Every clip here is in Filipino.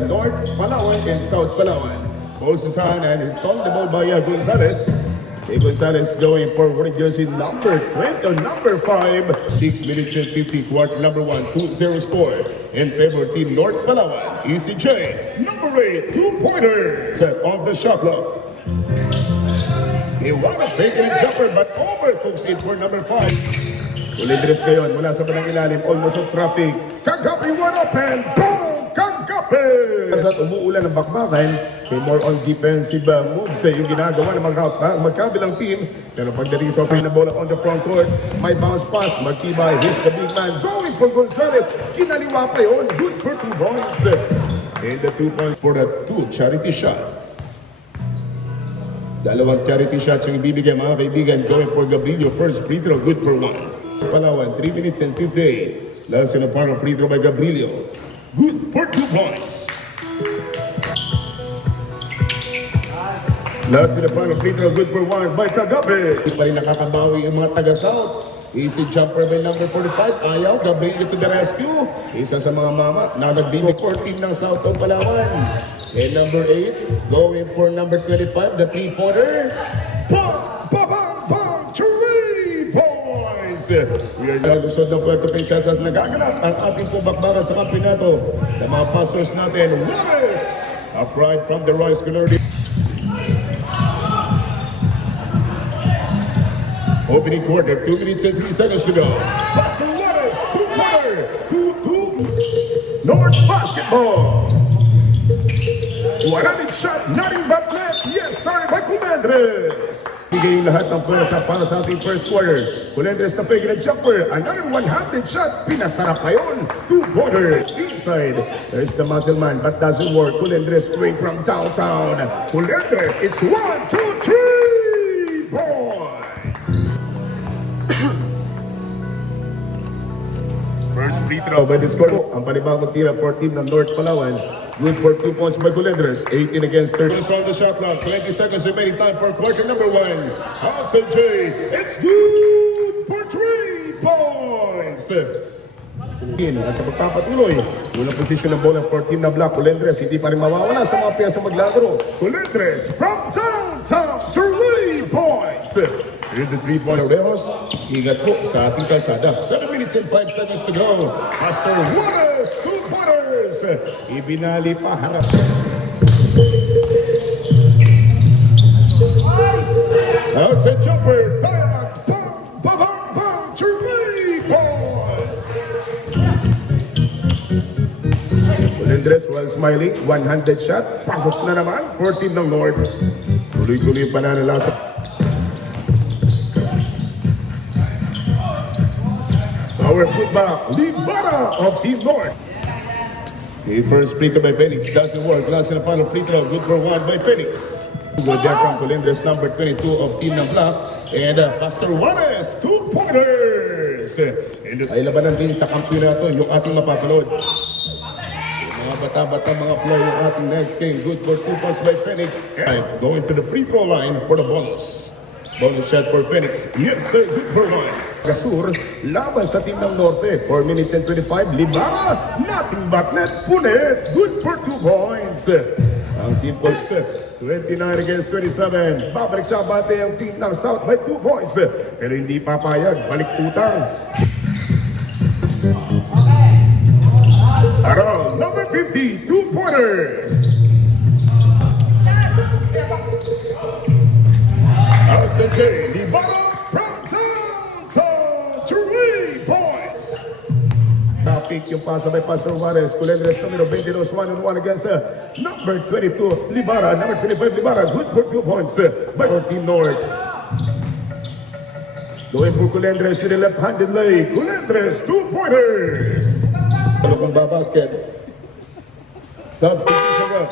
North Palawan and South Palawan. Moses Han and installed the ball by Gonzalez. Gonzalez going forward, jersey number 20 on number 5. 6 minutes and 50, quarter number 1, 2-0 score in favor of Team North Palawan. ECJ, number 8, 2-pointer set on the shot clock. He wanna take a jumper but overcooks it for number 5. Ulidres ngayon mula sa banang ilalim, almost of traffic. Kagapi one up and boom! Kagapi! At umuulan ng bakbakan, may more on defensive moves yung ginagawa ng magkabilang team. Pero pagdating sa open na bola on the front court, may bounce pass, Magkibay, he's the big man, going for Gonzalez, kinaliwa pa yun, good for 2 points. And the 2 points for the 2 charity shots. Dalawang charity shots yung ibibigay mga kaibigan, going for Gabrielio, first free throw, good for 1. Palawan, 3 minutes and 50. Last in a part of free throw by Gabrielio. Good for 2 points. Last in a part of free throw, good for 1 by Kagabi. Hindi pa rin nakakabawi yung mga taga-South. Easy jumper by number 45. Ayaw, Gabrielio to the rescue. Isa sa mga mama na nagbibig 14 ng South of Palawan. And number 8, going for number 25, the 3-pointer. Bang! Bang! Bang! 3 points! We are now gusod ng Puerto Princess at nagaganap ang ating pubakbara sa kampinato. Sa mga pastors natin, Wallace! Upright from the Royce Colorado. Opening quarter, 2 minutes and 3 seconds to go. Pastor Wallace, 2-pointer, 2-2. North Basketball. One-handed shot, nothing but net. Yes, sir, by Culendres. Bigay yung lahat ng pwersa para sa ating first quarter. Culendres na pwede na jumper. Another one-handed shot. Pinasarap pa yun. 2-pointer. Inside. There's the muscle man, but doesn't work. Culendres straight from downtown. Culendres, it's 1, 2, 3 points. First free throw by the score. Ang panibagong tira for team ng North Palawan. Good for 2 points by Culendres. 18 against 30. On the shot clock. 20 seconds remaining time for quarter number 1. Hudson J. It's good for 3 points. At sa pagpapatuloy, unang posisyon ng bola for team na Black. Culendres hindi pa rin mawawala sa mga piyasa maglagaro. Culendres from downtown, 3 points. In the 3-point Rejos, ingat po sa ating kalsada. 7 minutes and 5 seconds to go. Pastor Wallace, 2-pointers. Ibinali pa harap. Outside jumper. Diag. Bang, bang, bang, 3 points. Culendres while smiling. One-handed shot. Pasok na naman. 14 ng North. Tuloy-tuloy pa na nalasa. Our putback, Libara of Team North. The first free throw by Phoenix doesn't work. Last in the final free throw, good for 1 by Phoenix. Good there from Culendres, number 22 of Team ng Black. And Pastor Juarez, 2-pointers. Ay labanan din sa kampyonato yung ating mapapanood. Mga bata-bata, mga play yung ating next game. Good for 2 points by Phoenix. And going to the free throw line for the bonus. Bonus shot for Phoenix. Yes, sir. Good for 1. Kasur, laban sa team ng Norte. 4 minutes and 25. Libara, nothing but net. Punet, good for 2 points. Ang simple set. 29 against 27. Babalik sa bate ang team ng South by 2 points. Pero hindi papayag. Balik utang. Around number 50. 2-pointers. Hudson J. Libara from downtown, 3 points. Topic yung pasa by Pastor Juarez. Culendres numero 22, 1-on-1 against number 22, Libara. Number 25, Libara, good for 2 points by Team North. Going for Culendres with the left-handed leg. Culendres, 2-pointers. Kalabang basket. Substitution up.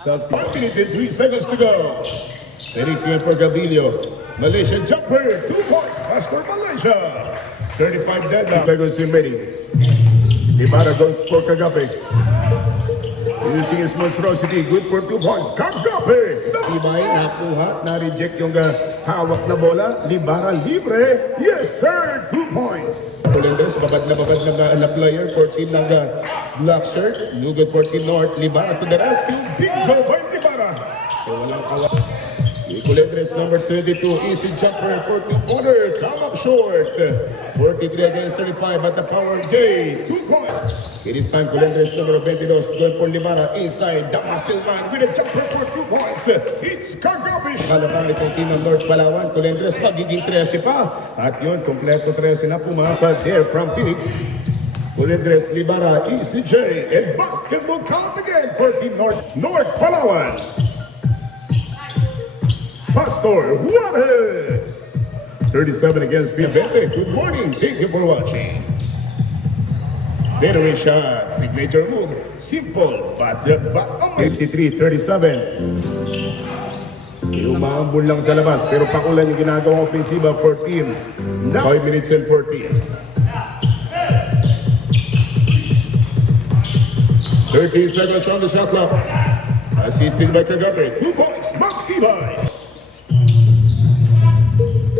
Substitution, 3 seconds to go. Phoenix going for Gabrielio. Malaysia jumper, 2 points. Pastor Malaysia. 35 deadline. Seconds remaining. Libara going for Kagapi. Using his monstrosity, good for 2 points. Kagapi. Ibay, nakuha, na-reject yung Hawak na bola, Libara libre. Yes sir, 2 points. Colendres, babad na player for team ng Black Shirts. Lugod for team North, Libara to the rescue. Big goal by Libara. So walang kawa. Colendres number 22, easy jumper for team Honor. Come up short. 43 against 35 at the power J. 2 points. It is time Colendres number 22 going for Libara inside. Damasilman with a jumper for 2 points. It's Kagabish. Kalapang itong team ng North Palawan. Colendres magiging 13 pa. At yun, kompleto 13 na pumapad there from Phoenix. Colendres, Libara, ECJ, and basketball count again for team North Palawan. Pastor Juarez. 37 against Piavete. Good morning. Thank you for watching. Fadeaway shot. Signature move. Simple. But 53-37. Umaambul lang sa labas. Pero pakulan yung ginagawang ofensiba for team. 5 minutes and 14. 30 seconds on the shot clock. Assisted by Kagape. 2 points. Mark Ibay.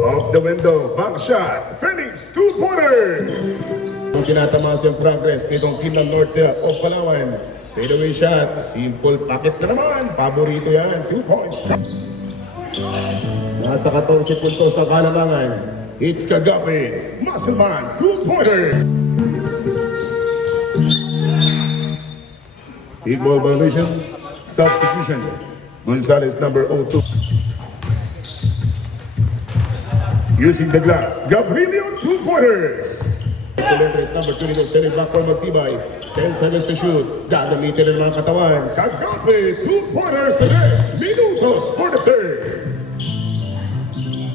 Off the window, back shot, Phoenix, 2-pointers! Kung tinatamas yung progress nitong team ng North of Palawan, fadeaway shot, simple packet na naman, paborito yan, 2 points. Nasa 14 puntos sa kalamangan, it's Kagape, Musselman, 2-pointers! Big ball violation, substitution, Gonzalez number 02. Using the glass, Gabrielio, 2-pointers. Colendres number 22, send it back for Magtibay. 10 seconds to shoot. Gagamitin ng mga katawan. Kagape, 2-pointers and minutos for the third.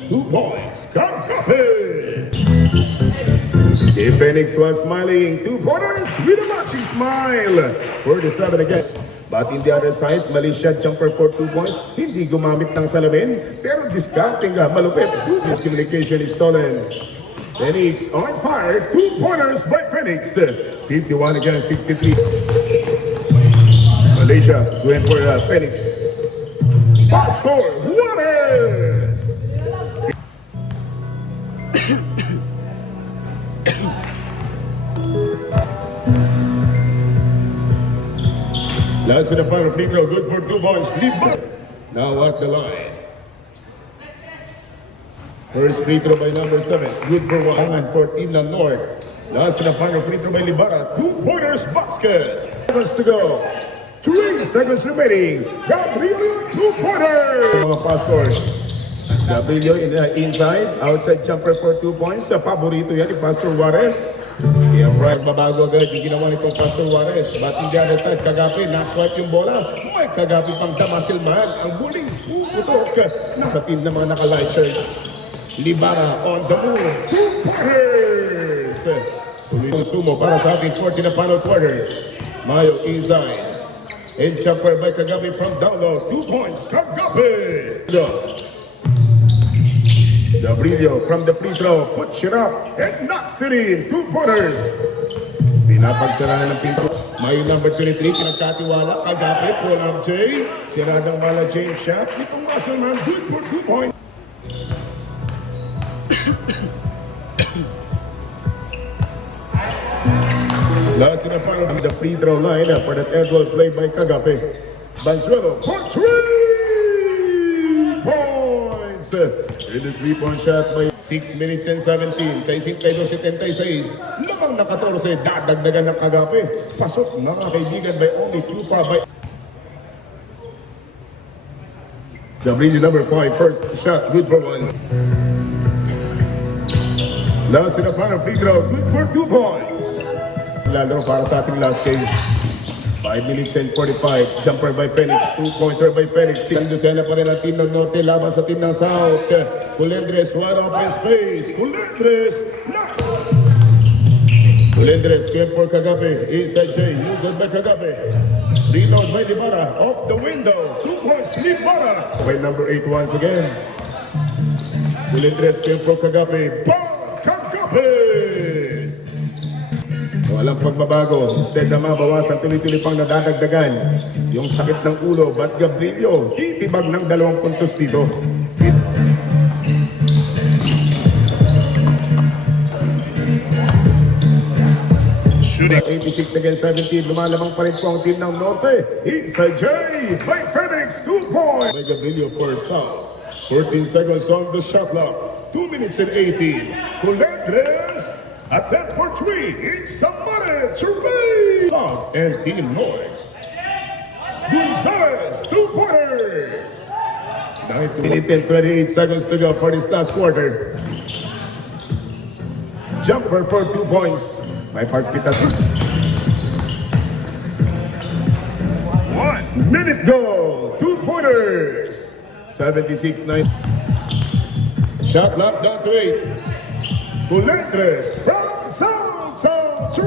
2 points, Kagape. If Phoenix was smiling, 2-pointers with a matching smile for the 7 against. But in the other side, Malaysia jumper for 2 points, hindi gumamit ng salamin, pero discounting malupit. This communication is stolen. Phoenix on fire, 2-pointers by Phoenix. 51 against 63. Malaysia going for Phoenix. Pastor Juarez. Last in the final free throw, good for 2 points. Now at the line. First free throw by number 7, good for 1 and for team ng North. Last in the final free throw by Libara, 2-pointers basket. Seconds to go. 3 seconds remaining. Gabrielio, 2-pointer. Mga pastors. Gabrielio inside, outside jumper for 2 points. Paborito yan ni Pastor Juarez. Kaya Brian babago agad yung ginawa nitong Pastor Juarez. But in the other side, Kagape, na-swipe yung bola. May Kagape pang Damasilman. Ang buling puputok sa team ng mga naka-light shirts. Libara on the move. 2-pointers. Tuloy ng sumo para sa ating 40 na final quarter. Mayo inside. And jumper by Kagape from down low. 2 points. Kagape. Gabrielio from the free throw, puts it up and knocks it in. 2-pointers. Pinapagsarahan ng pinto. May number 23, pinagkatiwala. Kagape, pull up J. Tiradang mala James shot. Itong Musselman, good for 2 points. Last in the final, the free throw line for that airball play by Kagape. Banzuelo for 3 points. And the 3-point shot by 6 minutes and 17. Sa 52-76. Lamang na 14. Dadagdagan ng Kagape. Pasok mga kaibigan by only 2 pa by Gabrielio number 5. First shot, good for 1. Last in the final free throw, good for 2 points. Lalo para sa ating last game. 5 minutes and 45. Jumper by Phoenix. 2-pointer by Phoenix. 6 dosena pa rin ang team ng Norte laban sa team ng South. Colendres, wide open space. Colendres, nice! Colendres, good for Kagape. Inside J. Good by Kagape. Reload by Libara. Off the window. 2 points, Libara. By number 8 once again. Colendres, good for Kagape. Bang! Kagape! Walang pagbabago. Instead na mabawasan, tuloy-tuloy pang nadadagdagan yung sakit ng ulo. But Gabrielio, titibag ng 2 puntos dito. Winning 86 against 17. Lumalamang pa rin po ang team ng Norte. It's a J by Phoenix, 2 points. Mega Brillo for South. 14 seconds on the shot clock. 2 minutes and 18. Culetres at that for 3. It's somebody to be. South and Team North. Gonzalez, 2-pointers. 9 minutes and 28 seconds to go for this last quarter. Jumper for 2 points. By Park Pitas. 1 minute go. 2-pointers. 76-9. Shot clock down to 8. Culetres from South to